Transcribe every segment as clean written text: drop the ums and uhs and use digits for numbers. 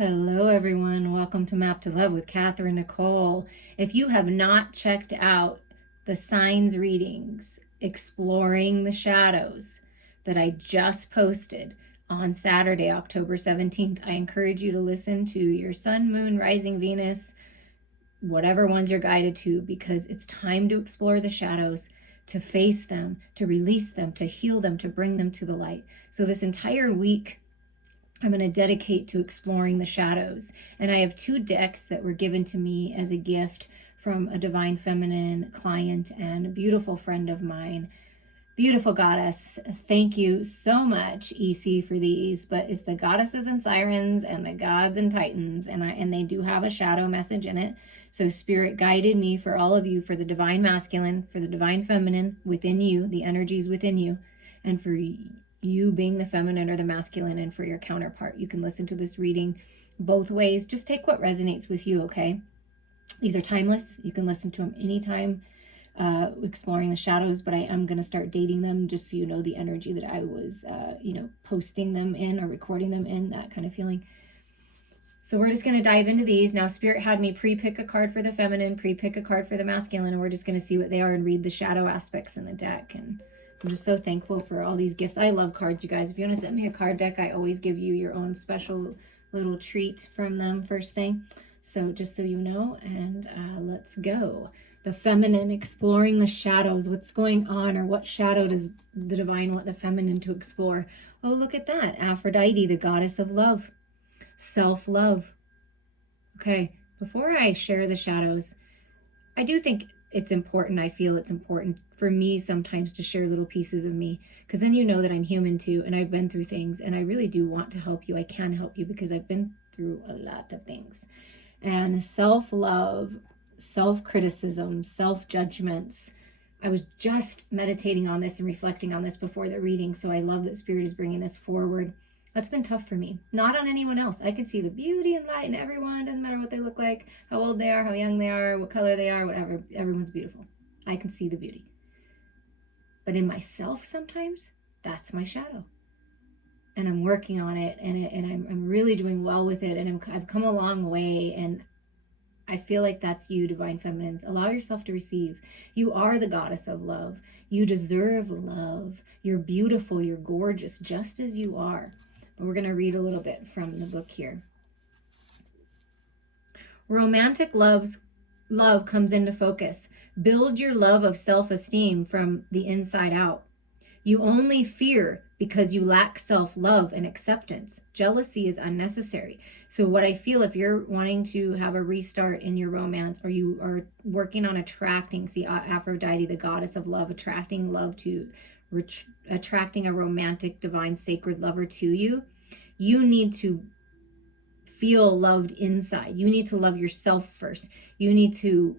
Hello, everyone. Welcome to Map to Love with Katherine Nichole. If you have not checked out the signs readings, Exploring the Shadows, that I just posted on Saturday, October 17th, I encourage you to listen to your Sun, Moon, Rising, Venus, whatever ones you're guided to, because it's time to explore the shadows, to face them, to release them, to heal them, to bring them to the light. So this entire week, I'm going to dedicate to exploring the shadows. And I have 2 decks that were given to me as a gift from a Divine Feminine client and a beautiful friend of mine. Beautiful goddess. Thank you so much, EC, for these. But it's the goddesses and sirens and the gods and titans. And they do have a shadow message in it. So Spirit guided me for all of you, for the Divine Masculine, for the Divine Feminine within you, the energies within you, and for you being the feminine or the masculine, and for your counterpart. You can listen to this reading both ways. Just take what resonates with you, okay? These are timeless. You can listen to them anytime, exploring the shadows, but I am going to start dating them just so you know the energy that I was, posting them in or recording them in, that kind of feeling. So we're just going to dive into these. Now, Spirit had me pre-pick a card for the feminine, pre-pick a card for the masculine, and we're just going to see what they are and read the shadow aspects in the deck. And I'm just so thankful for all these gifts. I love cards, you guys. If you want to send me a card deck, I always give you your own special little treat from them first thing. So just so you know, and let's go. The feminine, exploring the shadows. What's going on, or what shadow does the divine want the feminine to explore? Oh, look at that. Aphrodite, the goddess of love. Self-love. Okay, before I share the shadows, I do think it's important. I feel it's important for me sometimes to share little pieces of me, because then you know that I'm human too, and I've been through things, and I really do want to help you. I can help you because I've been through a lot of things. And self-love, self-criticism, self-judgments. I was just meditating on this and reflecting on this before the reading, so I love that Spirit is bringing this forward. That's been tough for me. Not on anyone else. I can see the beauty and light in everyone. It doesn't matter what they look like, how old they are, how young they are, what color they are, whatever. Everyone's beautiful. I can see the beauty. But in myself sometimes, that's my shadow. And I'm working on it, and I'm really doing well with it, and I've come a long way, and I feel like that's you, Divine Feminines. Allow yourself to receive. You are the goddess of love. You deserve love. You're beautiful. You're gorgeous, just as you are. But we're going to read a little bit from the book here. Romantic love comes into focus. Build your love of self-esteem from the inside out. You only fear because you lack self-love and acceptance. Jealousy is unnecessary. So what I feel, if you're wanting to have a restart in your romance, or you are working on attracting, see, Aphrodite, the goddess of love, attracting love to, attracting a romantic, divine, sacred lover to you, you need to feel loved inside. You need to love yourself first. You need to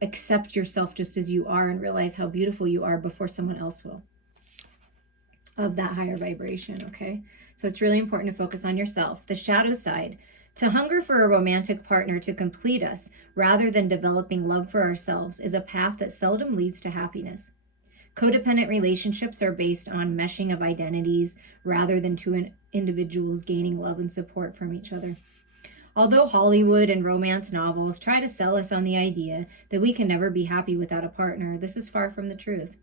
accept yourself just as you are and realize how beautiful you are before someone else will, of that higher vibration, okay? So it's really important to focus on yourself. The shadow side, to hunger for a romantic partner to complete us rather than developing love for ourselves, is a path that seldom leads to happiness. Codependent relationships are based on meshing of identities rather than two individuals gaining love and support from each other. Although Hollywood and romance novels try to sell us on the idea that we can never be happy without a partner, this is far from the truth.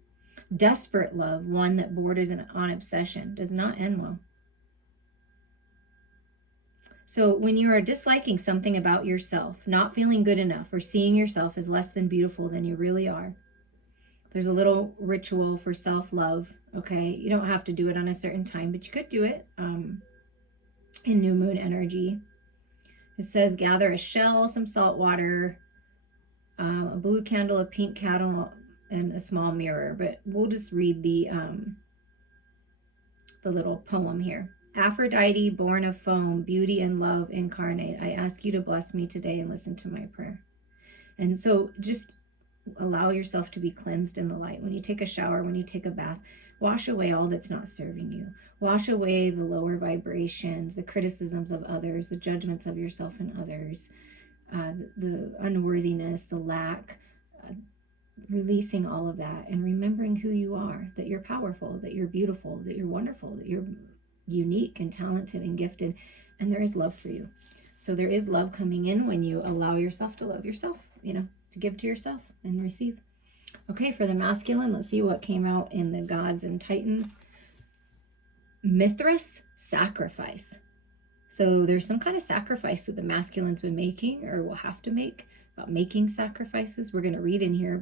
Desperate love, one that borders on obsession, does not end well. So when you are disliking something about yourself, not feeling good enough, or seeing yourself as less than beautiful than you really are, there's a little ritual for self-love, okay? You don't have to do it on a certain time, but you could do it in new moon energy. It says, gather a shell, some salt water, a blue candle, a pink candle, and a small mirror. But we'll just read the little poem here. Aphrodite, born of foam, beauty and love incarnate, I ask you to bless me today and listen to my prayer. And so just allow yourself to be cleansed in the light. When you take a shower, when you take a bath, wash away all that's not serving you. Wash away the lower vibrations, the criticisms of others, the judgments of yourself and others, the unworthiness, the lack, releasing all of that and remembering who you are, that you're powerful, that you're beautiful, that you're wonderful, that you're unique and talented and gifted, and there is love for you. So there is love coming in when you allow yourself to love yourself, to give to yourself and receive. Okay, for the masculine, let's see what came out in the Gods and Titans. Mithras, sacrifice. So there's some kind of sacrifice that the masculine's been making or will have to make, about making sacrifices. We're going to read in here,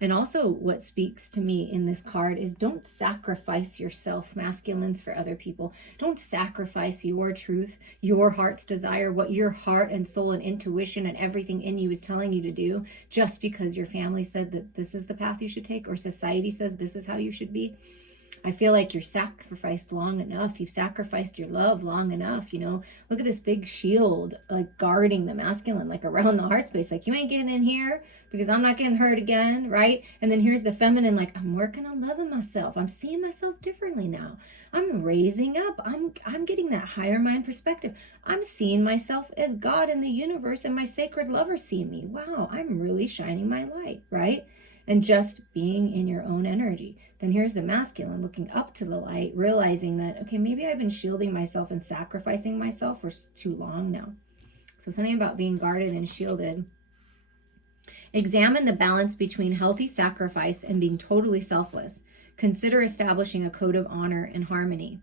and also what speaks to me in this card is don't sacrifice yourself, masculines, for other people. Don't sacrifice your truth, your heart's desire, what your heart and soul and intuition and everything in you is telling you to do, just because your family said that this is the path you should take, or society says this is how you should be. I feel like you're sacrificed long enough. You've sacrificed your love long enough. Look at this big shield, like guarding the masculine, like around the heart space. Like, you ain't getting in here because I'm not getting hurt again, right? And then here's the feminine, like, I'm working on loving myself. I'm seeing myself differently now. I'm raising up. I'm getting that higher mind perspective. I'm seeing myself as God in the universe, and my sacred lover see me. Wow, I'm really shining my light, right? And just being in your own energy. Then here's the masculine looking up to the light, realizing that, okay, maybe I've been shielding myself and sacrificing myself for too long now. So something about being guarded and shielded. Examine the balance between healthy sacrifice and being totally selfless. Consider establishing a code of honor and harmony.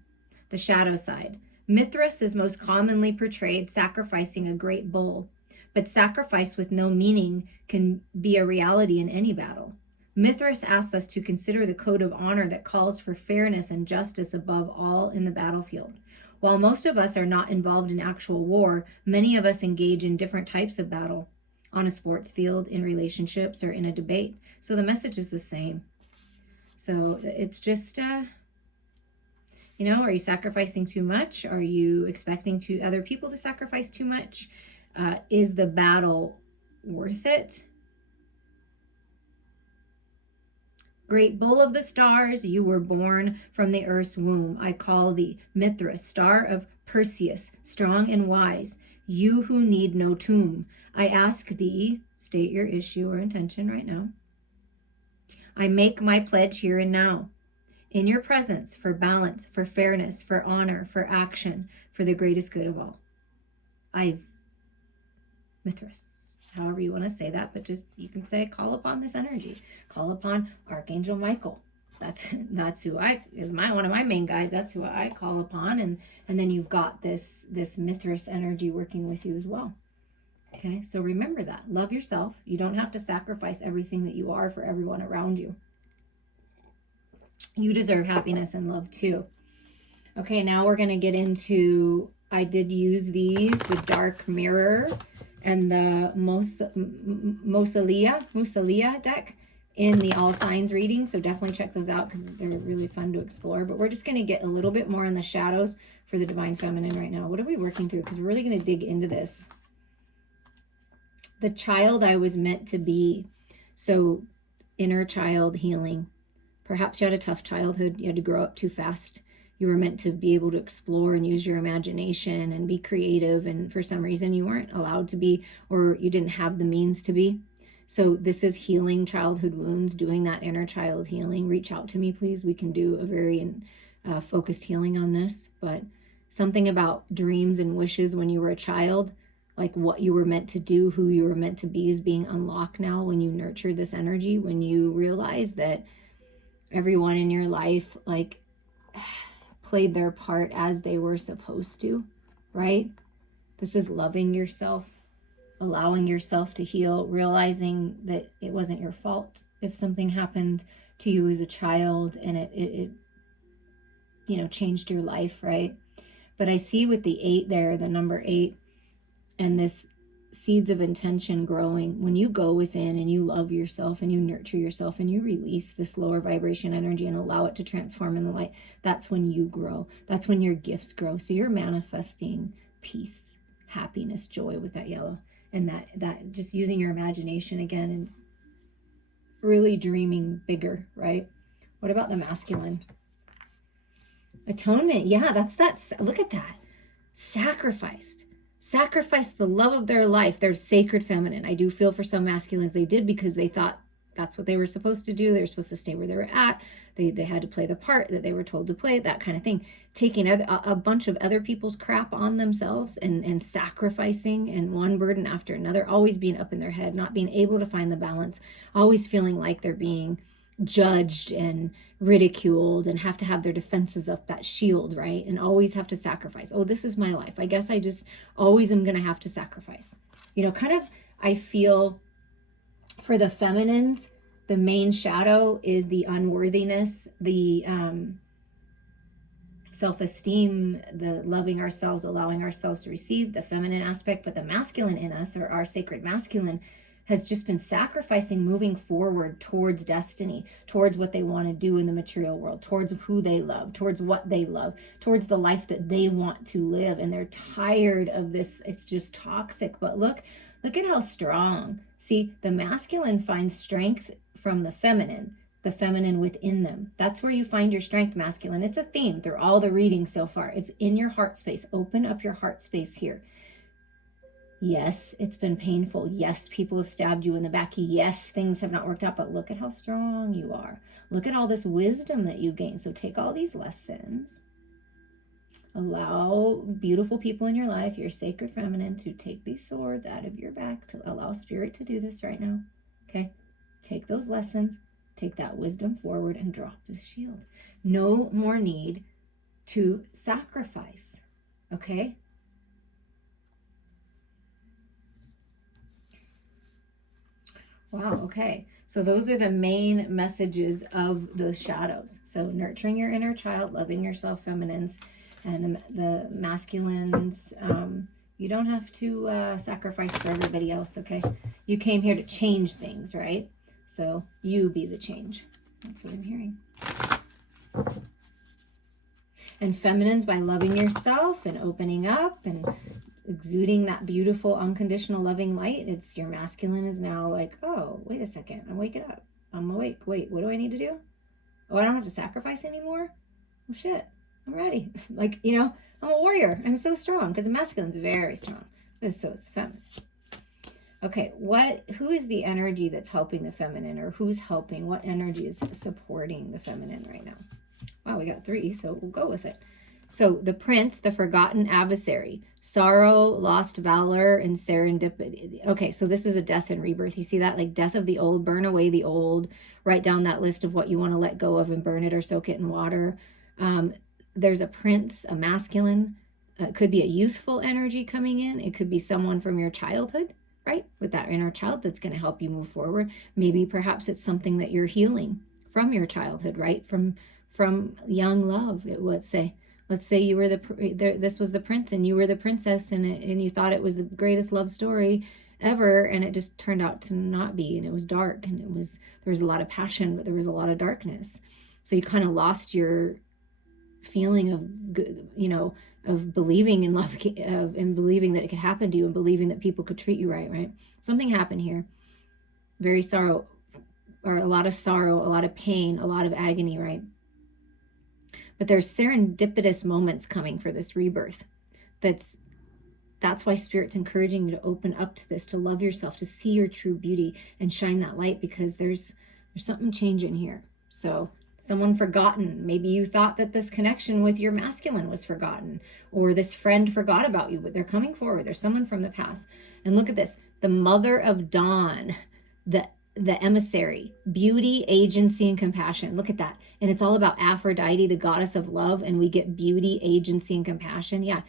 The shadow side. Mithras is most commonly portrayed sacrificing a great bull, but sacrifice with no meaning can be a reality in any battle. Mithras asks us to consider the code of honor that calls for fairness and justice above all in the battlefield. While most of us are not involved in actual war, many of us engage in different types of battle, on a sports field, in relationships, or in a debate. So the message is the same. So it's just, are you sacrificing too much? Are you expecting other people to sacrifice too much? Is the battle worth it? Great bull of the stars, you were born from the earth's womb. I call thee Mithras, star of Perseus, strong and wise, you who need no tomb. I ask thee, state your issue or intention right now. I make my pledge here and now, in your presence, for balance, for fairness, for honor, for action, for the greatest good of all. Mithras, however you want to say that, but just, you can say, call upon this energy. Call upon Archangel Michael. That's who is one of my main guides. That's who I call upon. And then you've got this Mithras energy working with you as well. Okay, so remember that. Love yourself. You don't have to sacrifice everything that you are for everyone around you. You deserve happiness and love too. Okay, now we're going to get into, I did use the Dark Mirror and the Musalia deck in the All Signs reading. So definitely check those out because they're really fun to explore. But we're just going to get a little bit more in the shadows for the Divine Feminine right now. What are we working through? Because we're really going to dig into this. The child I was meant to be. So inner child healing. Perhaps you had a tough childhood. You had to grow up too fast. You were meant to be able to explore and use your imagination and be creative. And for some reason you weren't allowed to be, or you didn't have the means to be. So this is healing childhood wounds, doing that inner child healing. Reach out to me, please. We can do a very focused healing on this. But something about dreams and wishes when you were a child, like what you were meant to do, who you were meant to be, is being unlocked now when you nurture this energy, when you realize that everyone in your life, like, played their part as they were supposed to, right? This is loving yourself, allowing yourself to heal, realizing that it wasn't your fault if something happened to you as a child and it changed your life, right? But I see with the 8 there, the number 8, and this seeds of intention growing, when you go within and you love yourself and you nurture yourself and you release this lower vibration energy and allow it to transform in the light, that's when you grow. That's when your gifts grow. So you're manifesting peace, happiness, joy with that yellow, and that just using your imagination again and really dreaming bigger, right? What about the masculine? Atonement. Yeah, that's that. Look at that. Sacrificed the love of their life, their sacred feminine. I do feel for some masculines they did because they thought that's what they were supposed to do. They were supposed to stay where they were at. They had to play the part that they were told to play, that kind of thing. Taking a bunch of other people's crap on themselves and sacrificing, and one burden after another, always being up in their head, not being able to find the balance, always feeling like they're being judged and ridiculed and have to have their defenses up, that shield, right? And always have to sacrifice. Oh, this is my life. I guess I just always am going to have to sacrifice. You know, kind of, I feel for the feminines, the main shadow is the unworthiness, the self-esteem, the loving ourselves, allowing ourselves to receive, the feminine aspect. But the masculine in us, or our sacred masculine, has just been sacrificing, moving forward towards destiny, towards what they want to do in the material world, towards who they love, towards what they love, towards the life that they want to live. And they're tired of this. It's just toxic. But look at how strong. See, the masculine finds strength from the feminine within them. That's where you find your strength, masculine. It's a theme through all the readings so far. It's in your heart space. Open up your heart space here. Yes, it's been painful. Yes, people have stabbed you in the back. Yes, things have not worked out, but look at how strong you are. Look at all this wisdom that you gained. So take all these lessons. Allow beautiful people in your life, your sacred feminine, to take these swords out of your back, to allow spirit to do this right now. Okay? Take those lessons, take that wisdom forward, and drop this shield. No more need to sacrifice. Okay? Wow, okay. So those are the main messages of the shadows. So nurturing your inner child, loving yourself, feminines, and the masculines. You don't have to sacrifice for everybody else, okay? You came here to change things, right? So you be the change. That's what I'm hearing. And feminines, by loving yourself and opening up and exuding that beautiful, unconditional, loving light, it's your masculine is now like, oh, wait a second, I'm waking up. I'm awake. Wait, what do I need to do? Oh, I don't have to sacrifice anymore? Oh, shit. I'm ready. Like, you know, I'm a warrior. I'm so strong, because the masculine's very strong. But so is the feminine. Okay, who is the energy that's helping the feminine, or who's helping? What energy is supporting the feminine right now? Wow, we got 3, so we'll go with it. So the prince, the forgotten adversary, sorrow, lost valor, and serendipity. Okay, so this is a death and rebirth. You see that? Like death of the old, burn away the old, write down that list of what you want to let go of and burn it or soak it in water. There's a prince, a masculine. It could be a youthful energy coming in. It could be someone from your childhood, right? With that inner child that's going to help you move forward. Maybe perhaps it's something that you're healing from your childhood, right? From young love, let's say you were this was the prince and you were the princess, and you thought it was the greatest love story ever, and it just turned out to not be, and it was dark, and there was a lot of passion, but there was a lot of darkness. So you kind of lost your feeling of, you know, of believing in love, and believing that it could happen to you, and believing that people could treat you right? Something happened here. Very sorrow, or a lot of sorrow, a lot of pain, a lot of agony, right? But there's serendipitous moments coming for this rebirth. That's why Spirit's encouraging you to open up to this, to love yourself, to see your true beauty and shine that light, because there's something changing here. So someone forgotten. Maybe you thought that this connection with your masculine was forgotten, or this friend forgot about you, but they're coming forward. There's someone from the past. And look at this, the mother of dawn, the emissary, beauty, agency, and compassion. Look at that. And it's all about Aphrodite, the goddess of love, and we get beauty, agency, and compassion. Yeah,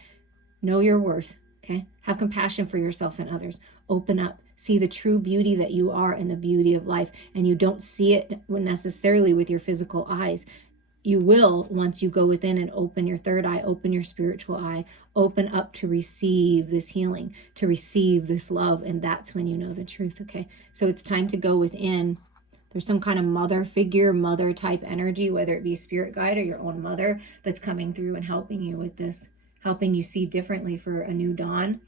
know your worth, okay? Have compassion for yourself and others. Open up. See the true beauty that you are and the beauty of life. And you don't see it necessarily with your physical eyes. You will once you go within and open your third eye, open your spiritual eye, open up to receive this healing, to receive this love. And that's when you know the truth, okay? So it's time to go within. There's some kind of mother figure, mother type energy, whether it be a spirit guide or your own mother, that's coming through and helping you with this, helping you see differently for a new dawn.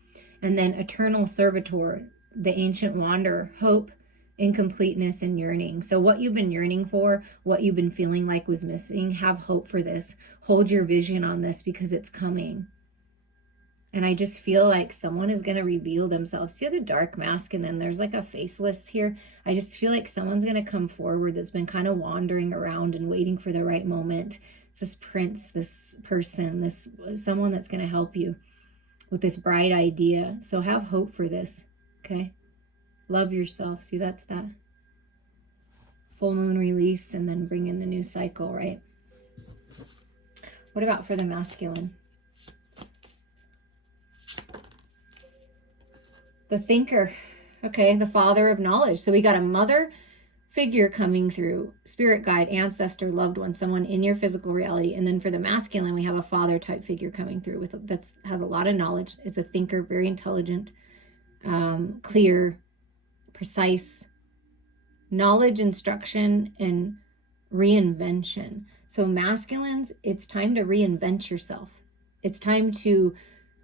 And then eternal servitor, the ancient wanderer, hope, incompleteness, and yearning. So what you've been yearning for, what you've been feeling like was missing, have hope for this. Hold your vision on this, because it's coming. And I just feel like someone is going to reveal themselves. See the dark mask, and then there's like a faceless here. I just feel like someone's going to come forward that's been kind of wandering around and waiting for the right moment. It's this prince, this person, this someone that's going to help you with this bright idea. So have hope for this, okay? Love yourself. See, that's that full moon release and then bring in the new cycle, right? What about for the masculine? The thinker, okay, the father of knowledge. So we got a mother figure coming through, spirit guide, ancestor, loved one, someone in your physical reality. And then for the masculine, we have a father type figure coming through with that's has a lot of knowledge. It's a thinker, very intelligent, clear, precise, knowledge, instruction, and reinvention. So masculines, it's time to reinvent yourself. It's time to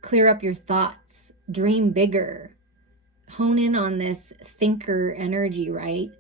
clear up your thoughts, dream bigger, hone in on this thinker energy, right?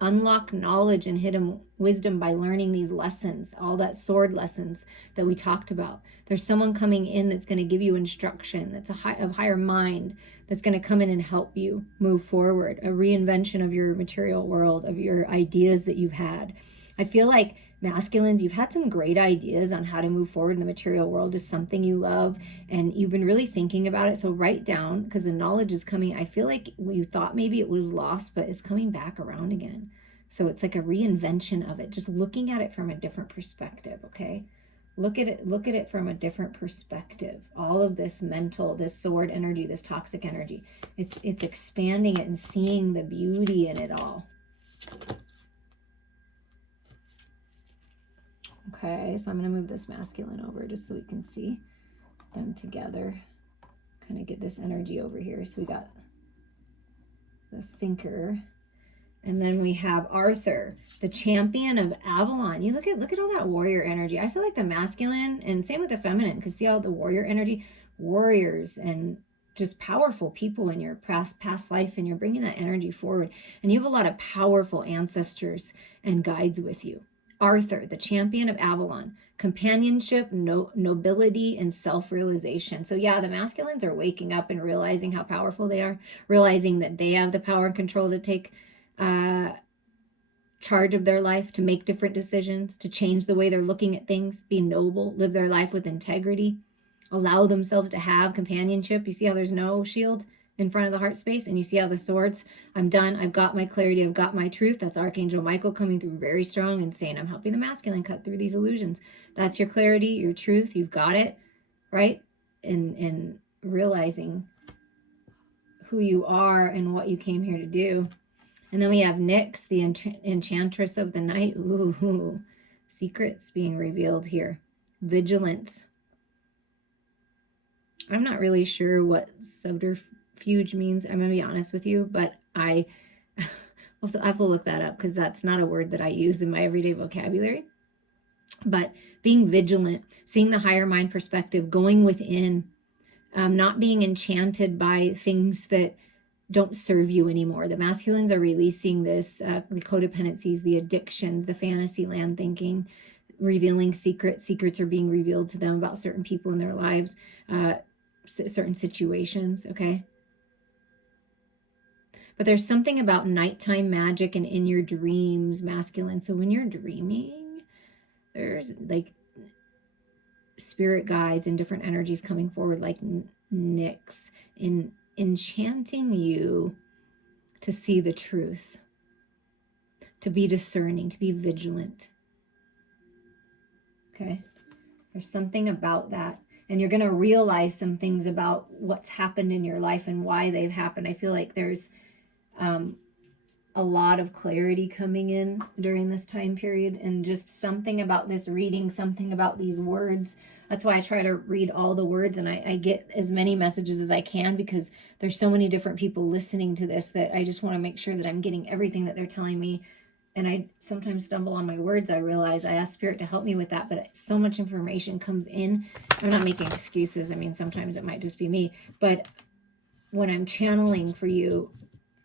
Unlock knowledge and hidden wisdom by learning these lessons, all that sword lessons that we talked about. There's someone coming in that's going to give you instruction, that's of higher mind, that's going to come in and help you move forward, a reinvention of your material world, of your ideas that you've had. I feel like masculines, you've had some great ideas on how to move forward in the material world, just something you love, and you've been really thinking about it. So write down, because the knowledge is coming. I feel like you thought maybe it was lost, but it's coming back around again. So it's like a reinvention of it, just looking at it from a different perspective, okay? Look at it from a different perspective. All of this mental, this sword energy, this toxic energy, it's expanding it and seeing the beauty in it all. Okay, so I'm going to move this masculine over just so we can see them together. Kind of get this energy over here. So we got the thinker. And then we have Arthur, the champion of Avalon. You look at all that warrior energy. I feel like the masculine, and same with the feminine, because see all the warrior energy, warriors and just powerful people in your past life, and you're bringing that energy forward. And you have a lot of powerful ancestors and guides with you. Arthur, the champion of Avalon, companionship, nobility, and self-realization. So yeah, the masculines are waking up and realizing how powerful they are, realizing that they have the power and control to take charge of their life, to make different decisions, to change the way they're looking at things, be noble, live their life with integrity, allow themselves to have companionship. You see how there's no shield in front of the heart space, and you see how the swords, I'm done, I've got my clarity, I've got my truth. That's Archangel Michael coming through very strong and saying, I'm helping the masculine cut through these illusions. That's your clarity, your truth, you've got it, right? And realizing who you are and what you came here to do. And then we have Nyx, the enchantress of the night. Ooh, secrets being revealed here. Vigilance. I'm not really sure what subterfuge means. I'm going to be honest with you, but I have to look that up, because that's not a word that I use in my everyday vocabulary. But being vigilant, seeing the higher mind perspective, going within, not being enchanted by things that don't serve you anymore. The masculines are releasing this, the codependencies, the addictions, the fantasy land thinking, revealing secrets. Secrets are being revealed to them about certain people in their lives, certain situations, okay? But there's something about nighttime magic and in your dreams, masculine. So when you're dreaming, there's like spirit guides and different energies coming forward, like Nyx, in enchanting you to see the truth, to be discerning, to be vigilant. Okay, there's something about that, and you're going to realize some things about what's happened in your life and why they've happened. I feel like there's a lot of clarity coming in during this time period, and just something about this reading, something about these words. That's why I try to read all the words, and I get as many messages as I can, because there's so many different people listening to this that I just want to make sure that I'm getting everything that they're telling me. And I sometimes stumble on my words. I realize I ask Spirit to help me with that, but so much information comes in. I'm not making excuses. I mean, sometimes it might just be me, but when I'm channeling for you,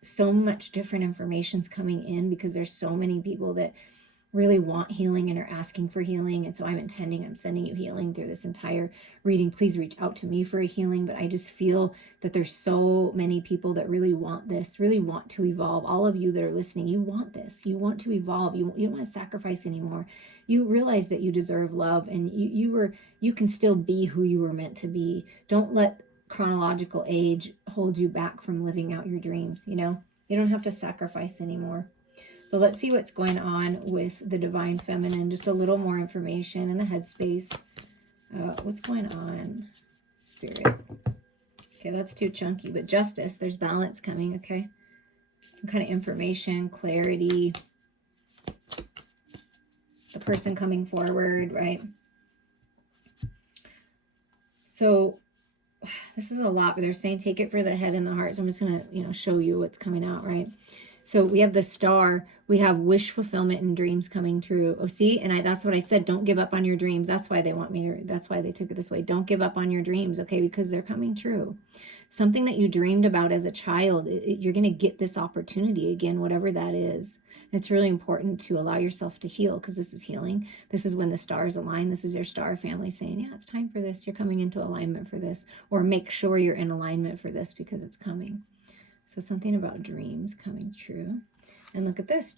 so much different information's coming in, because there's so many people that really want healing and are asking for healing. And so I'm sending you healing through this entire reading. Please reach out to me for a healing. But I just feel that there's so many people that really want this, really want to evolve. All of you that are listening, you want this. You want to evolve. You don't want to sacrifice anymore. You realize that you deserve love, and you can still be who you were meant to be. Don't let chronological age hold you back from living out your dreams. You don't have to sacrifice anymore. But let's see what's going on with the Divine Feminine. Just a little more information in the headspace. What's going on, Spirit? Okay, that's too chunky. But Justice, there's balance coming, okay? Some kind of information, clarity. The person coming forward, right? So this is a lot, but they're saying take it for the head and the heart. So I'm just going to, show you what's coming out, right? So we have the Star, we have wish fulfillment and dreams coming true. Oh, see, and that's what I said. Don't give up on your dreams. That's why they want me to, that's why they took it this way. Don't give up on your dreams, okay? Because they're coming true. Something that you dreamed about as a child, you're going to get this opportunity again, whatever that is. And it's really important to allow yourself to heal, because this is healing. This is when the stars align. This is your star family saying, yeah, it's time for this. You're coming into alignment for this, or make sure you're in alignment for this because it's coming. So something about dreams coming true. And look at this.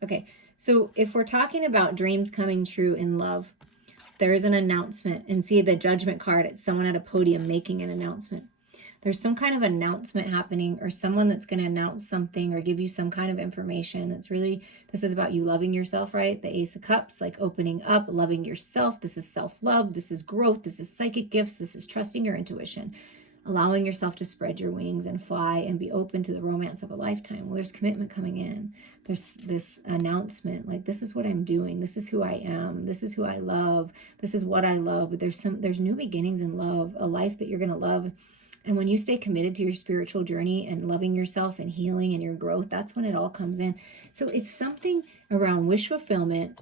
Okay. So if we're talking about dreams coming true in love, there is an announcement. And see the Judgment card. It's someone at a podium making an announcement. There's some kind of announcement happening, or someone that's going to announce something or give you some kind of information that's really, this is about you loving yourself, right? The Ace of Cups, like opening up, loving yourself. This is self-love. This is growth. This is psychic gifts. This is trusting your intuition. Allowing yourself to spread your wings and fly and be open to the romance of a lifetime. Well, there's commitment coming in. There's this announcement, like, this is what I'm doing. This is who I am. This is who I love. This is what I love. But there's new beginnings in love, a life that you're going to love. And when you stay committed to your spiritual journey and loving yourself and healing and your growth, that's when it all comes in. So it's something around wish fulfillment,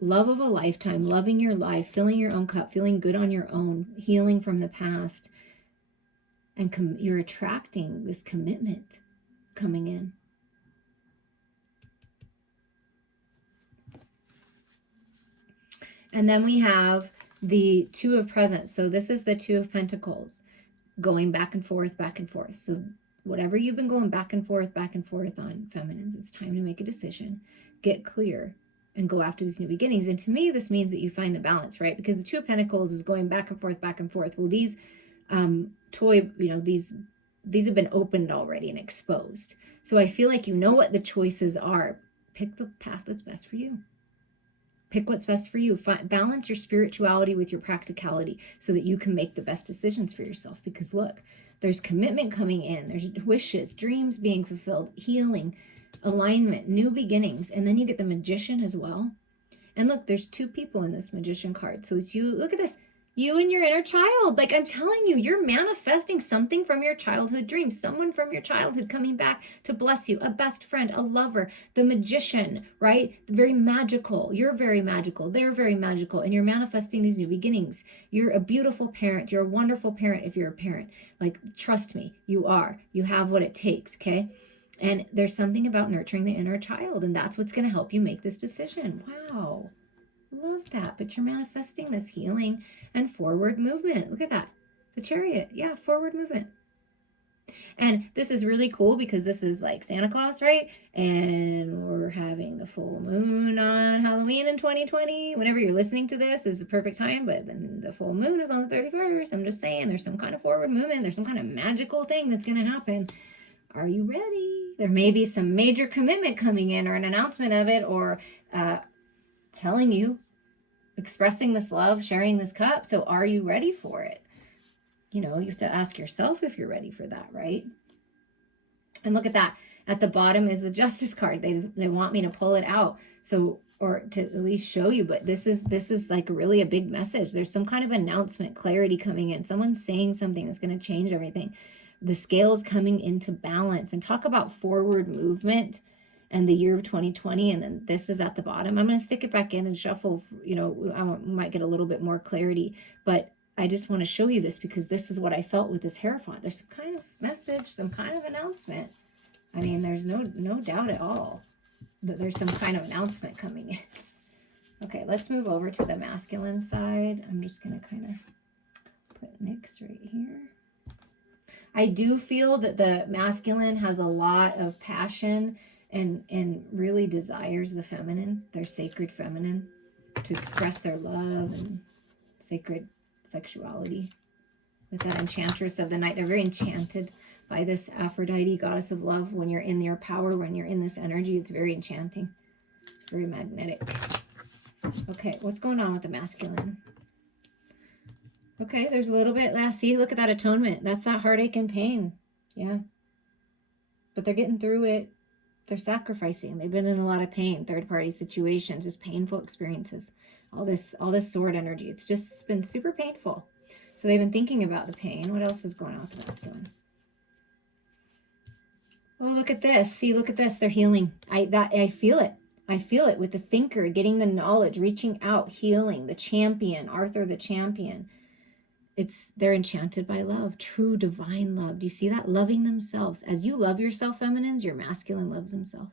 love of a lifetime, loving your life, filling your own cup, feeling good on your own, healing from the past. And you're attracting this commitment coming in. And then we have the Two of Presents. So this is the Two of Pentacles, going back and forth, back and forth. So whatever you've been going back and forth on, feminines, it's time to make a decision, get clear, and go after these new beginnings. And to me, this means that you find the balance, right? Because the Two of Pentacles is going back and forth, back and forth. Well, these these have been opened already and exposed. So I feel like you know what the choices are. Pick the path that's best for you. Pick what's best for you. Balance your spirituality with your practicality so that you can make the best decisions for yourself. Because look, there's commitment coming in. There's wishes, dreams being fulfilled, healing, alignment, new beginnings. And then you get the Magician as well. And look, there's two people in this Magician card. So it's you. Look at this. You and your inner child. Like, I'm telling you, you're manifesting something from your childhood dreams. Someone from your childhood coming back to bless you. A best friend, a lover, the Magician, right? Very magical. You're very magical. They're very magical. And you're manifesting these new beginnings. You're a beautiful parent. You're a wonderful parent if you're a parent. Like, trust me, you are. You have what it takes, okay? And there's something about nurturing the inner child. And that's what's going to help you make this decision. Wow. Love that. But you're manifesting this healing and forward movement. Look at that. The Chariot. Yeah, forward movement. And this is really cool because this is like Santa Claus, right? And we're having the full moon on Halloween in 2020. Whenever you're listening to this is the perfect time, but then the full moon is on the 31st. I'm just saying there's some kind of forward movement. There's some kind of magical thing that's going to happen. Are you ready? There may be some major commitment coming in, or an announcement of it, or telling you, expressing this love, sharing this cup. So are you ready for it? You have to ask yourself if you're ready for that, right? And look at that. At the bottom is the Justice card. They want me to pull it out. So, or to at least show you, but this is like really a big message. There's some kind of announcement, clarity coming in. Someone's saying something that's going to change everything. The scales coming into balance. And talk about forward movement and the year of 2020, and then this is at the bottom. I'm going to stick it back in and shuffle, I might get a little bit more clarity, but I just want to show you this because this is what I felt with this Hierophant. There's some kind of message, some kind of announcement. I mean, there's no doubt at all. that there's some kind of announcement coming in. Okay, let's move over to the masculine side. I'm just going to kind of put Nyx right here. I do feel that the masculine has a lot of passion and really desires the feminine, their sacred feminine, to express their love and sacred sexuality. With that Enchantress of the Night, they're very enchanted by this Aphrodite, goddess of love. When you're in your power, when you're in this energy, it's very enchanting. It's very magnetic. Okay, what's going on with the masculine? Okay, there's a little bit last. See, look at that atonement. That's that heartache and pain. Yeah. But they're getting through it. They're sacrificing. They've been in a lot of pain, third-party situations, just painful experiences. All this sword energy. It's just been super painful. So they've been thinking about the pain. What else is going on with the masculine? Oh, look at this. See, look at this. They're healing. I feel it. I feel it with the thinker, getting the knowledge, reaching out, healing, the champion, Arthur the champion. They're enchanted by love, true divine love. Do you see that? Loving themselves. As you love yourself, feminines, your masculine loves himself.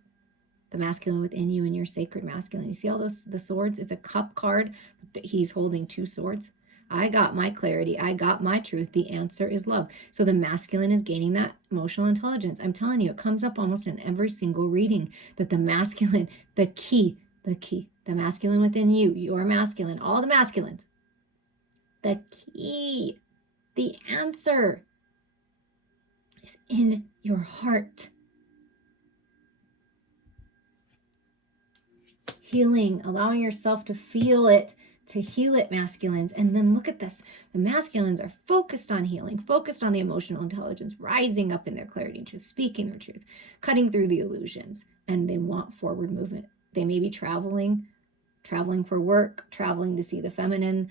The masculine within you and your sacred masculine. You see all the swords? It's a cup card. He's holding two swords. I got my clarity. I got my truth. The answer is love. So the masculine is gaining that emotional intelligence. I'm telling you, it comes up almost in every single reading that the masculine, the masculine within you, your masculine, all the masculines, the key, the answer is in your heart. Healing, allowing yourself to feel it, to heal it, masculines. And then look at this. The masculines are focused on healing, focused on the emotional intelligence, rising up in their clarity and truth, speaking their truth, cutting through the illusions, and they want forward movement. They may be traveling for work, traveling to see the feminine.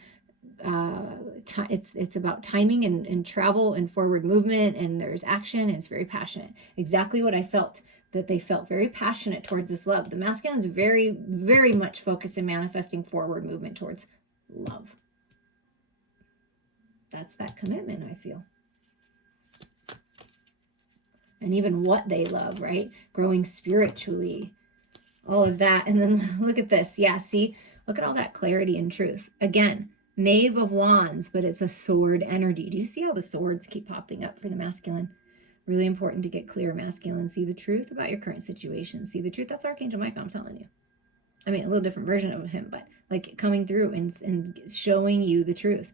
It's about timing and travel and forward movement, and there's action, and it's very passionate. Exactly what I felt, that they felt very passionate towards this love. The masculine is very, very much focused in manifesting forward movement towards love. That's that commitment, I feel. And even what they love, right? Growing spiritually, all of that. And then look at this. Yeah, see, look at all that clarity and truth. Again, Knave of Wands, but it's a sword energy. Do you see how the swords keep popping up for the masculine? Really important to get clear, masculine. See the truth about your current situation. See the truth. That's Archangel Michael, I'm telling you. I mean, a little different version of him, but like coming through and showing you the truth.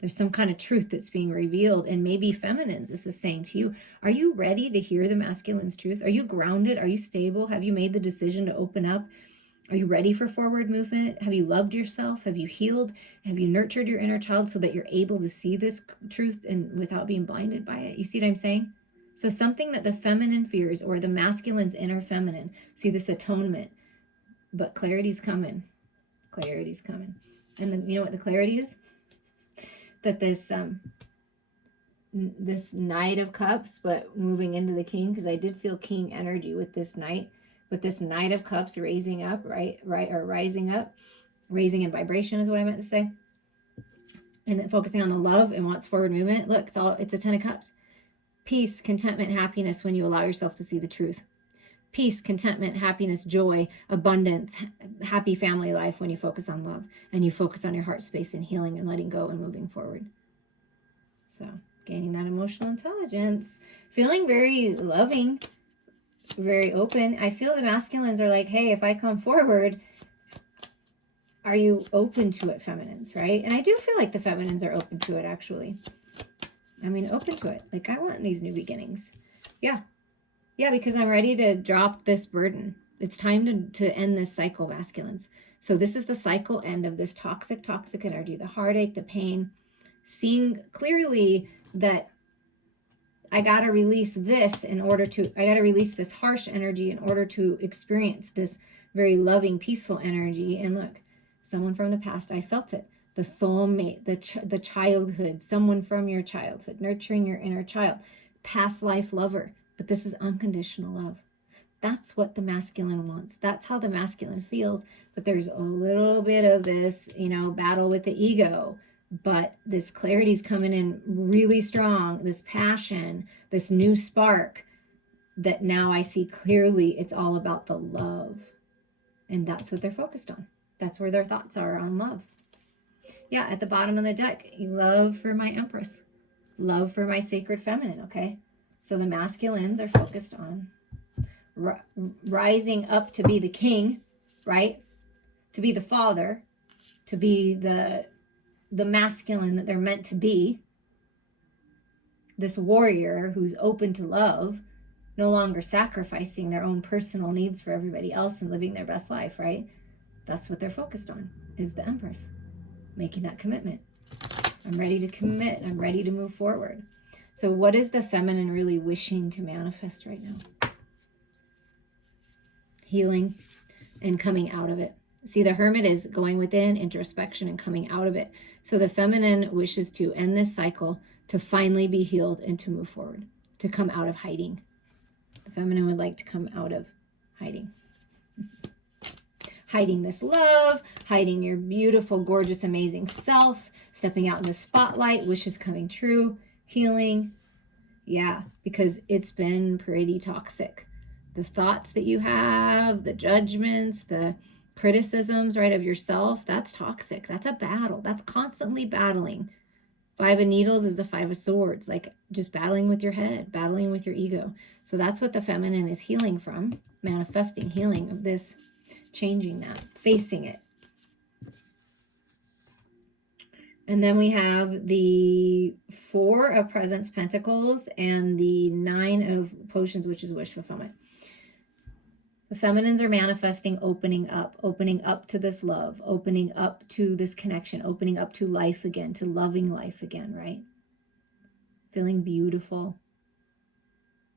There's some kind of truth that's being revealed. And maybe feminines, this is saying to you, are you ready to hear the masculine's truth? Are you grounded? Are you stable? Have you made the decision to open up? Are you ready for forward movement? Have you loved yourself? Have you healed? Have you nurtured your inner child so that you're able to see this truth and without being blinded by it? You see what I'm saying? So something that the feminine fears, or the masculine's inner feminine, see this atonement, but clarity's coming. Clarity's coming. And then, you know what the clarity is? That this Knight of Cups, but moving into the King, because I did feel King energy with this Knight. But this Knight of Cups raising up, rising up, raising in vibration is what I meant to say. And then focusing on the love and wants forward movement. Look, it's a 10 of Cups. Peace, contentment, happiness when you allow yourself to see the truth. Peace, contentment, happiness, joy, abundance, happy family life when you focus on love and you focus on your heart space and healing and letting go and moving forward. So gaining that emotional intelligence, feeling very loving, very open. I feel the masculines are like, hey, if I come forward, are you open to it, feminines, right? And I do feel like the feminines are open to it, actually. I mean, open to it. Like, I want these new beginnings. Yeah. Yeah, because I'm ready to drop this burden. It's time to end this cycle, masculines. So this is the cycle end of this toxic energy, the heartache, the pain, seeing clearly that I got to release this I got to release this harsh energy in order to experience this very loving, peaceful energy. And look, someone from the past, I felt it. The soulmate, the childhood, someone from your childhood, nurturing your inner child, past life lover. But this is unconditional love. That's what the masculine wants. That's how the masculine feels. But there's a little bit of this, battle with the ego. But this clarity's coming in really strong, this passion, this new spark. that now I see clearly it's all about the love. And that's what they're focused on. That's where their thoughts are, on love. Yeah, at the bottom of the deck, love for my Empress. Love for my sacred feminine, okay? So the masculines are focused on rising up to be the king, right? To be the father, to be the masculine that they're meant to be. This warrior who's open to love, no longer sacrificing their own personal needs for everybody else and living their best life, right? That's what they're focused on, is the Empress. Making that commitment. I'm ready to commit. I'm ready to move forward. So what is the feminine really wishing to manifest right now? Healing and coming out of it. See, the Hermit is going within, introspection, and coming out of it. So the feminine wishes to end this cycle, to finally be healed and to move forward, to come out of hiding. The feminine would like to come out of hiding. Hiding this love, hiding your beautiful, gorgeous, amazing self, stepping out in the spotlight, wishes coming true, healing. Yeah, because it's been pretty toxic. The thoughts that you have, the judgments, the criticisms, right, of yourself, that's toxic. That's a battle. That's constantly battling. 5 of Needles is the 5 of Swords, like just battling with your head, battling with your ego. So that's what the feminine is healing from, manifesting healing of this, changing that, facing it. And then we have the 4 of Presence Pentacles and the 9 of Potions, which is wish fulfillment. The feminines are manifesting opening up to this love, opening up to this connection, opening up to life again, to loving life again, right? Feeling beautiful,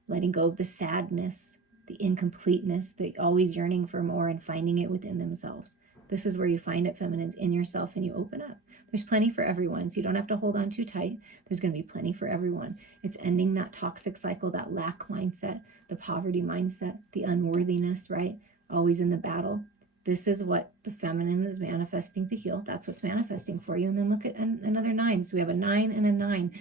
letting go of the sadness, the incompleteness, the always yearning for more and finding it within themselves. This is where you find it, feminines, in yourself, and you open up. There's plenty for everyone, so you don't have to hold on too tight. There's going to be plenty for everyone. It's ending that toxic cycle, that lack mindset, the poverty mindset, the unworthiness, right? Always in the battle. This is what the feminine is manifesting to heal. That's what's manifesting for you. And then look at another 9. So we have a 9 and a 9.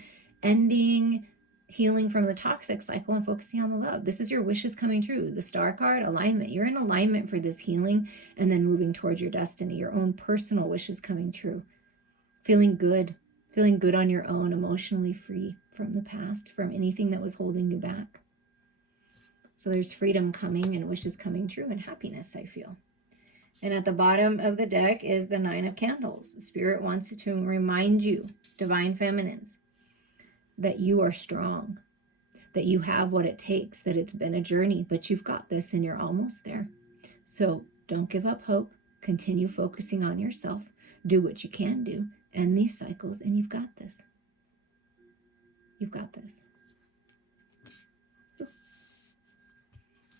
Ending, healing from the toxic cycle and focusing on the love. This is your wishes coming true. The Star card, alignment. You're in alignment for this healing and then moving towards your destiny, your own personal wishes coming true. Feeling good on your own, emotionally free from the past, from anything that was holding you back. So there's freedom coming and wishes coming true and happiness, I feel. And at the bottom of the deck is the 9 of Candles. Spirit wants to remind you, divine feminines, that you are strong, that you have what it takes, that it's been a journey, but you've got this and you're almost there. So don't give up hope. Continue focusing on yourself. Do what you can do. End these cycles, and you've got this. You've got this.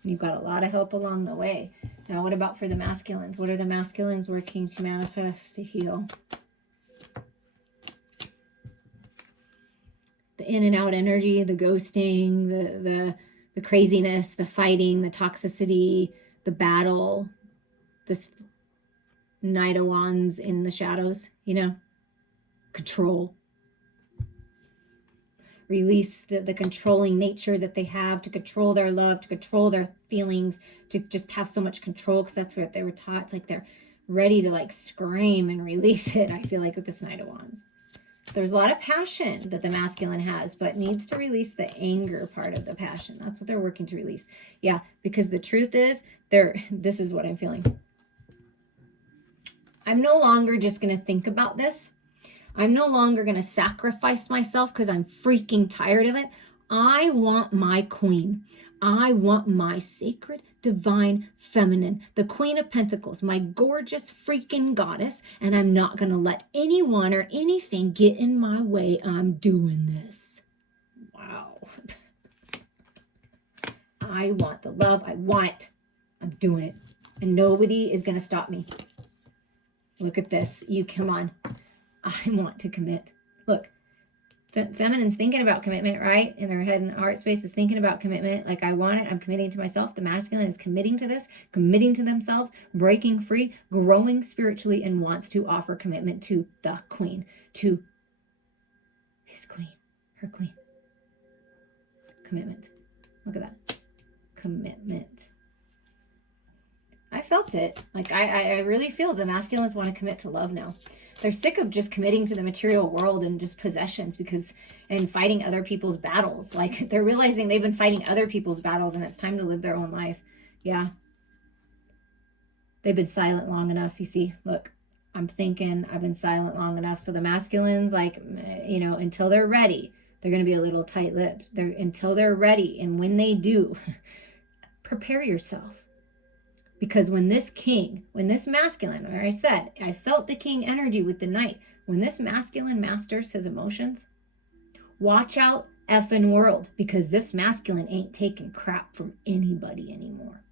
You've got a lot of help along the way. Now, what about for the masculines? What are the masculines working to manifest, to heal? The in and out energy, the ghosting, the craziness, the fighting, the toxicity, the battle, this Knight of Wands in the shadows, you know? Control. Release the controlling nature that they have, to control their love, to control their feelings, to just have so much control, because that's what they were taught. It's like they're ready to like scream and release it, I feel like, with this Knight of Wands. So there's a lot of passion that the masculine has, but needs to release the anger part of the passion. That's what they're working to release. Yeah, because the truth is, this is what I'm feeling. I'm no longer just going to think about this. I'm no longer going to sacrifice myself because I'm freaking tired of it. I want my queen. I want my sacred, divine, feminine, the Queen of Pentacles, my gorgeous freaking goddess, and I'm not going to let anyone or anything get in my way. I'm doing this. Wow. I want the love. I want it. I'm doing it. And nobody is going to stop me. Look at this. You come on. I want to commit. Look, feminine's thinking about commitment, right? In their head and heart space is thinking about commitment. Like, I want it. I'm committing to myself. The masculine is committing to this, committing to themselves, breaking free, growing spiritually, and wants to offer commitment to the queen, to his queen, her queen. Commitment. Look at that. commitment. I felt it. Like, I really feel the masculines want to commit to love now. They're sick of just committing to the material world and just possessions and fighting other people's battles. Like, they're realizing they've been fighting other people's battles and it's time to live their own life. Yeah. They've been silent long enough. You see, look, I'm thinking I've been silent long enough. So the masculines, like, you know, until they're ready, they're going to be a little tight-lipped. Until they're ready. And when they do, prepare yourself. Because when this masculine, or I said, I felt the king energy with the knight. When this masculine masters his emotions, watch out effing world, because this masculine ain't taking crap from anybody anymore.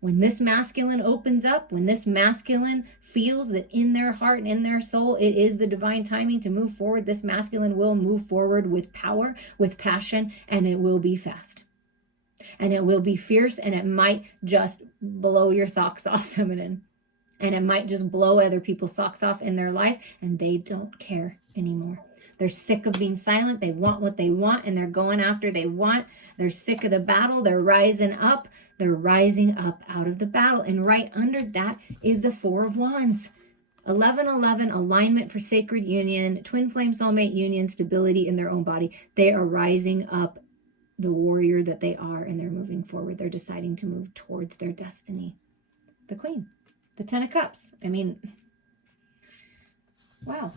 When this masculine opens up, when this masculine feels that in their heart and in their soul, it is the divine timing to move forward, this masculine will move forward with power, with passion, and it will be fast. And it will be fierce, and it might just blow your socks off, feminine. And it might just blow other people's socks off in their life, and they don't care anymore. They're sick of being silent. They want what they want, and they're going after they want. They're sick of the battle. They're rising up. They're rising up out of the battle. And right under that is the Four of Wands. 1111, alignment for sacred union, twin flame soulmate union, stability in their own body. They are rising up, the warrior that they are, and they're moving forward. They're deciding to move towards their destiny. The Queen, the Ten of Cups. I mean, wow.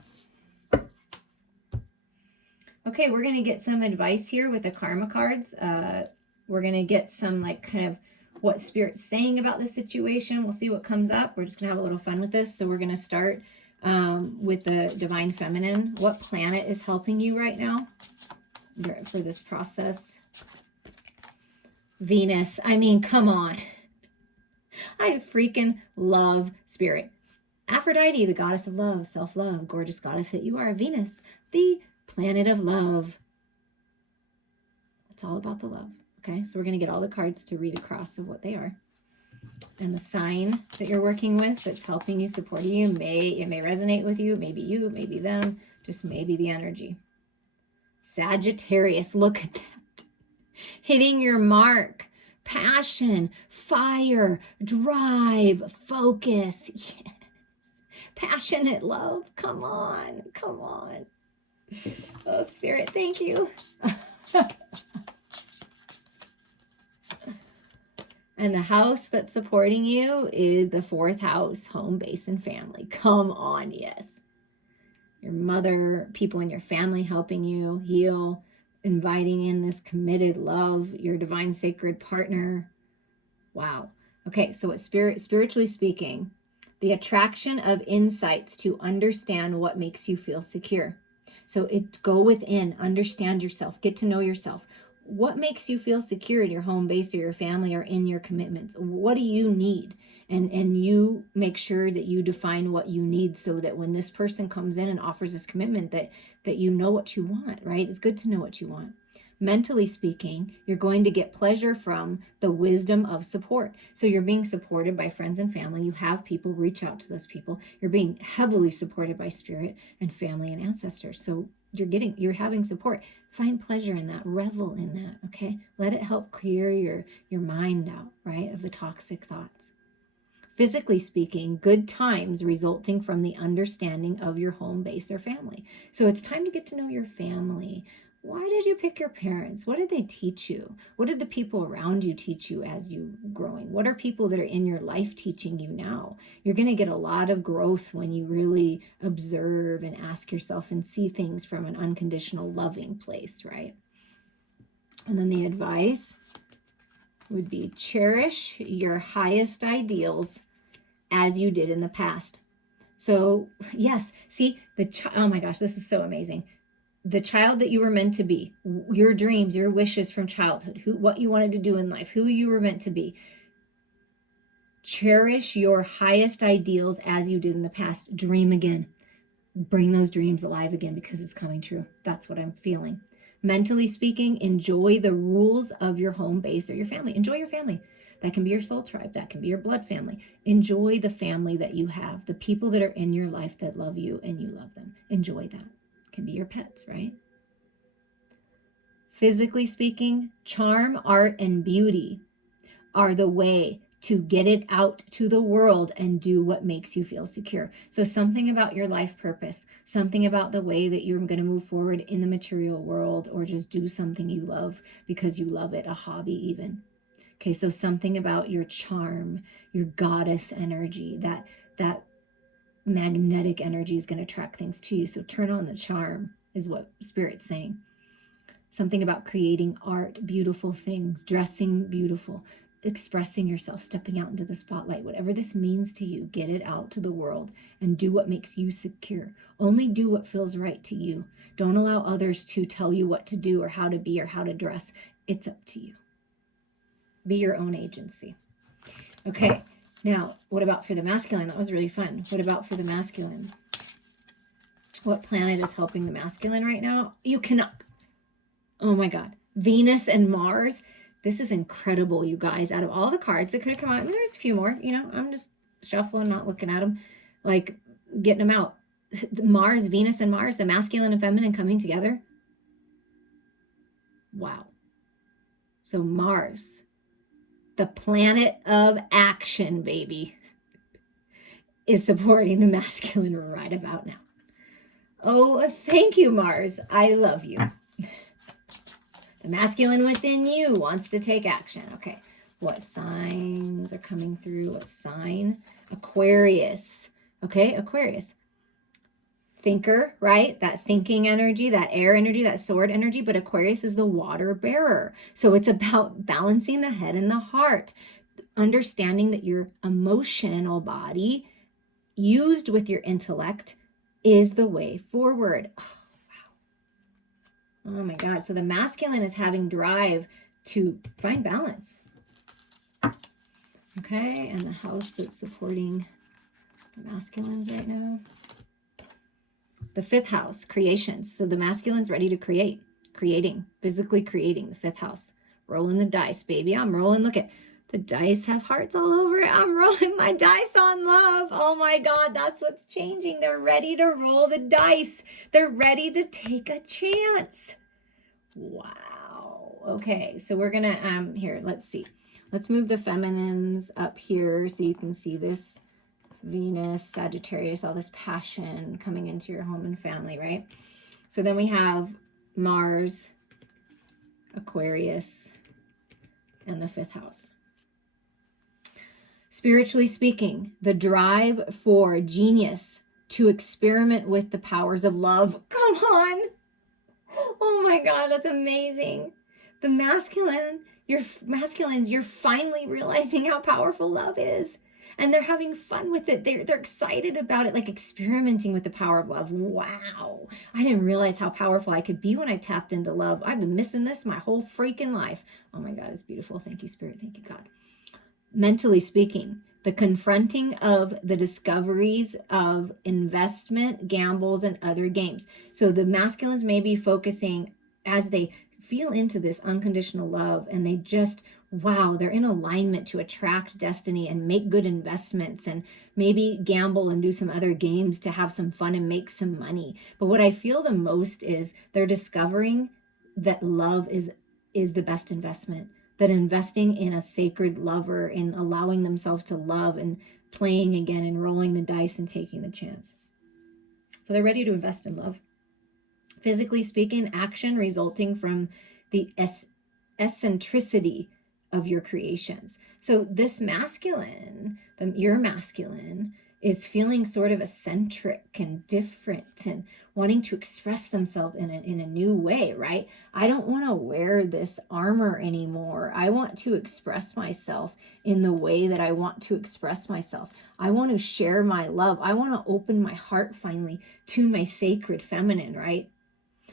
Okay, we're going to get some advice here with the karma cards. We're going to get some, like, kind of what Spirit's saying about the situation. We'll see what comes up. We're just going to have a little fun with this. So we're going to start with the Divine Feminine. What planet is helping you right now for this process? Venus. I mean, come on. I freaking love Spirit. Aphrodite, the goddess of love, self-love, gorgeous goddess that you are. Venus, the planet of love. It's all about the love. Okay, so we're going to get all the cards to read across of what they are. And the sign that you're working with that's helping you, supporting you, it may resonate with you, maybe them, just maybe the energy. Sagittarius, look at that. Hitting your mark, passion, fire, drive, focus. Yes. Passionate love. Come on. Come on. Oh, Spirit, thank you. And the house that's supporting you is the 4th house, home, base, and family. Come on, yes. Your mother, people in your family helping you heal, inviting in this committed love, your divine sacred partner. Wow. Okay, so what spiritually speaking, the attraction of insights to understand what makes you feel secure. So go within, understand yourself, get to know yourself. What makes you feel secure in your home base or your family or in your commitments? What do you need? And you make sure that you define what you need so that when this person comes in and offers this commitment that you know what you want, right? It's good to know what you want. Mentally speaking, you're going to get pleasure from the wisdom of support. So you're being supported by friends and family. You have people, reach out to those people. You're being heavily supported by spirit and family and ancestors. So you're having support. Find pleasure in that, revel in that, okay? Let it help clear your mind out, right, of the toxic thoughts. Physically speaking, good times resulting from the understanding of your home base or family. So it's time to get to know your family. Why did you pick your parents? What did they teach you? What did the people around you teach you as you growing? What are people that are in your life teaching you now? You're going to get a lot of growth when you really observe and ask yourself and see things from an unconditional loving place, right? And then the advice would be cherish your highest ideals as you did in the past. So yes, see oh my gosh, this is so amazing. The child that you were meant to be, your dreams, your wishes from childhood, what you wanted to do in life, who you were meant to be. Cherish your highest ideals as you did in the past. Dream again. Bring those dreams alive again because it's coming true. That's what I'm feeling. Mentally speaking, enjoy the rules of your home base or your family. Enjoy your family. That can be your soul tribe. That can be your blood family. Enjoy the family that you have, the people that are in your life that love you and you love them. Enjoy that. Can be your pets, right? physically speaking, charm, art, and beauty are the way to get it out to the world and do what makes you feel secure. So something about your life purpose, something about the way that you're going to move forward in the material world, or just do something you love because you love it, a hobby even. Okay, so something about your charm, your goddess energy, that magnetic energy is going to attract things to you. So turn on the charm is what Spirit's saying. Something about creating art, beautiful things, dressing beautiful, expressing yourself, stepping out into the spotlight, whatever this means to you, get it out to the world and do what makes you secure. Only do what feels right to you. Don't allow others to tell you what to do or how to be or how to dress. It's up to you. Be your own agency. Okay, now what about for the masculine? That was really fun. What about for the masculine? What planet is helping the masculine right now? You cannot. Oh my God. Venus and Mars. This is incredible, you guys. Out of all the cards that could have come out, I mean, there's a few more, you know, I'm just shuffling, not looking at them, like getting them out. Mars, Venus and Mars, the masculine and feminine coming together. Wow. So Mars, the planet of action, baby, is supporting the masculine right about now. Oh, thank you, Mars. I love you. The masculine within you wants to take action. Okay, what signs are coming through? What sign? Aquarius. Okay, Aquarius. Thinker, right? That thinking energy, that air energy, that sword energy. But Aquarius is the water bearer. So it's about balancing the head and the heart. Understanding that your emotional body, used with your intellect, is the way forward. Oh my God. So the masculine is having drive to find balance. Okay. And the house that's supporting the masculines right now. The 5th house, creations. So the masculine's ready to creating, physically creating, the 5th house. Rolling the dice, baby. I'm rolling. Look at the dice have hearts all over it. I'm rolling my dice on love. Oh my God. That's what's changing. They're ready to roll the dice. They're ready to take a chance. Wow. Okay, so we're gonna here, let's see. Let's move the feminines up here so you can see this Venus, Sagittarius, all this passion coming into your home and family, right? So then we have Mars, Aquarius, and the 5th house. Spiritually speaking, the drive for genius to experiment with the powers of love. Come on. Oh my God, that's amazing. The masculine, masculines, you're finally realizing how powerful love is. And they're having fun with it. They're excited about it, like experimenting with the power of love. Wow. I didn't realize how powerful I could be when I tapped into love. I've been missing this my whole freaking life. Oh my God, it's beautiful. Thank you, Spirit. Thank you, God. Mentally speaking, the confronting of the discoveries of investment, gambles, and other games. So the masculines may be focusing as they feel into this unconditional love and they just, wow, they're in alignment to attract destiny and make good investments and maybe gamble and do some other games to have some fun and make some money. But what I feel the most is they're discovering that love is the best investment. That investing in a sacred lover, in allowing themselves to love and playing again and rolling the dice and taking the chance. So they're ready to invest in love. Physically speaking, action resulting from the eccentricity of your creations. So this masculine, your masculine, is feeling sort of eccentric and different and wanting to express themselves in a new way, right? I don't want to wear this armor anymore. I want to express myself in the way that I want to express myself. I want to share my love. I want to open my heart finally to my sacred feminine, right?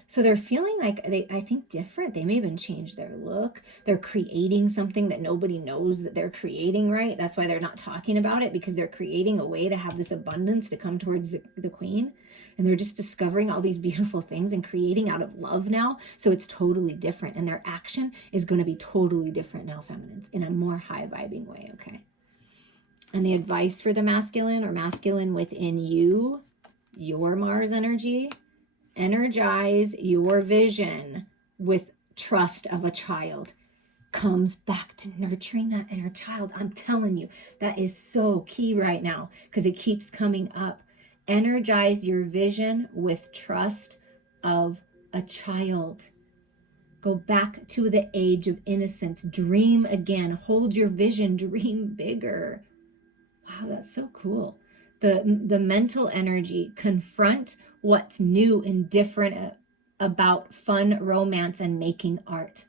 So they're feeling like I think different. They may even change their look. They're creating something that nobody knows that they're creating, right? That's why they're not talking about it, because they're creating a way to have this abundance to come towards the queen. And they're just discovering all these beautiful things and creating out of love now. So it's totally different. And their action is going to be totally different now, feminines, in a more high vibing way, okay? And the advice for the masculine or masculine within you, your Mars energy, energize your vision with trust of a child comes back to nurturing that inner child. I'm telling you, that is so key right now because it keeps coming up. Energize your vision with trust of a child. Go back to the age of innocence. Dream again. Hold your vision. Dream bigger. Wow, that's so cool. The mental energy. Confront what's new and different about fun, romance, and making art.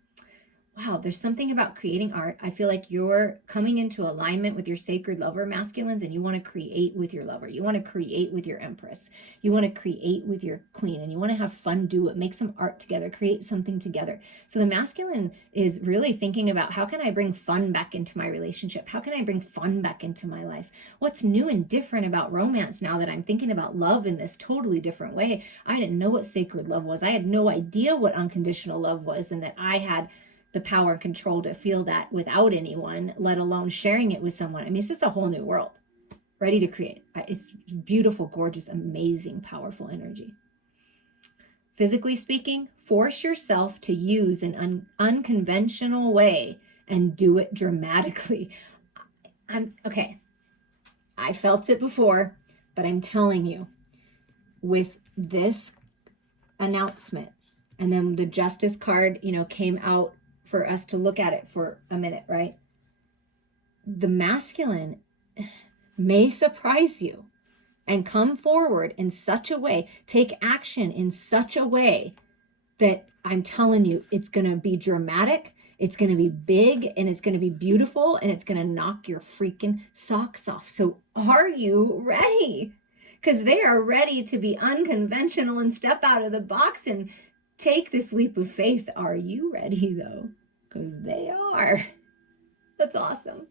Wow, there's something about creating art. I feel like you're coming into alignment with your sacred lover masculines, and you want to create with your lover. You want to create with your empress. You want to create with your queen, and you want to have fun, do it, make some art together, create something together. So the masculine is really thinking about, how can I bring fun back into my relationship? How can I bring fun back into my life? What's new and different about romance now that I'm thinking about love in this totally different way? I didn't know what sacred love was. I had no idea what unconditional love was, and that I had the power and control to feel that without anyone, let alone sharing it with someone. I mean, it's just a whole new world, ready to create. It's beautiful, gorgeous, amazing, powerful energy. Physically speaking, force yourself to use an unconventional way and do it dramatically. Okay. I felt it before, but I'm telling you, with this announcement, and then the justice card, came out for us to look at it for a minute, right? The masculine may surprise you and come forward in such a way, take action in such a way that I'm telling you, it's going to be dramatic, it's going to be big, and it's going to be beautiful, and it's going to knock your freaking socks off. So are you ready? Because they are ready to be unconventional and step out of the box and take this leap of faith. Are you ready, though? Because they are. That's awesome.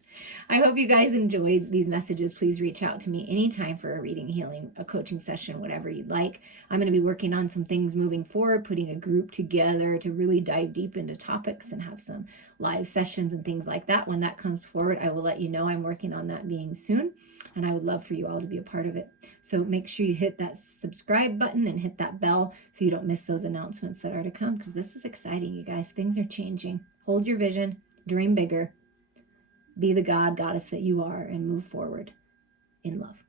I hope you guys enjoyed these messages. Please reach out to me anytime for a reading, healing, a coaching session, whatever you'd like. I'm going to be working on some things moving forward, putting a group together to really dive deep into topics and have some live sessions and things like that. When that comes forward, I will let you know. I'm working on that being soon, and I would love for you all to be a part of it. So make sure you hit that subscribe button and hit that bell so you don't miss those announcements that are to come, because this is exciting, you guys. Things are changing. Hold your vision, dream bigger. Be the God, goddess that you are, and move forward in love.